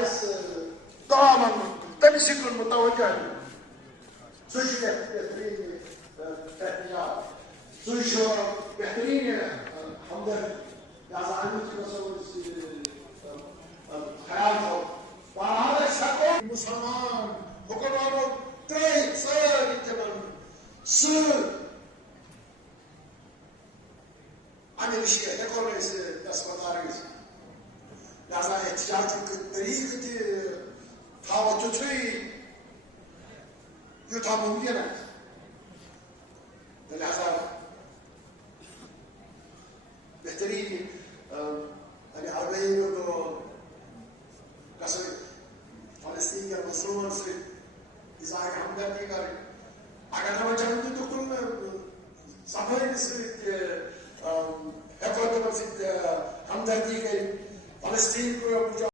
باعث دائما تمسك المتوجه سوش بهترين احتجاج سوش بهترين حمد يعني عملت بس حياته وهذا سكون مسلمان وكلهم تري صار يتمنى سر عن الشيء يقول ليس دسمتاريز لازم احتجاج طريقة تاوتوتي يتعاملون بينا لازم بهترين يعني عربيين ولا كسر فلسطين يا مسلمان في إذا هم ده تيجي أگر ما جانب تو كل سفر نسيت هكذا بس هم ده تيجي فلسطين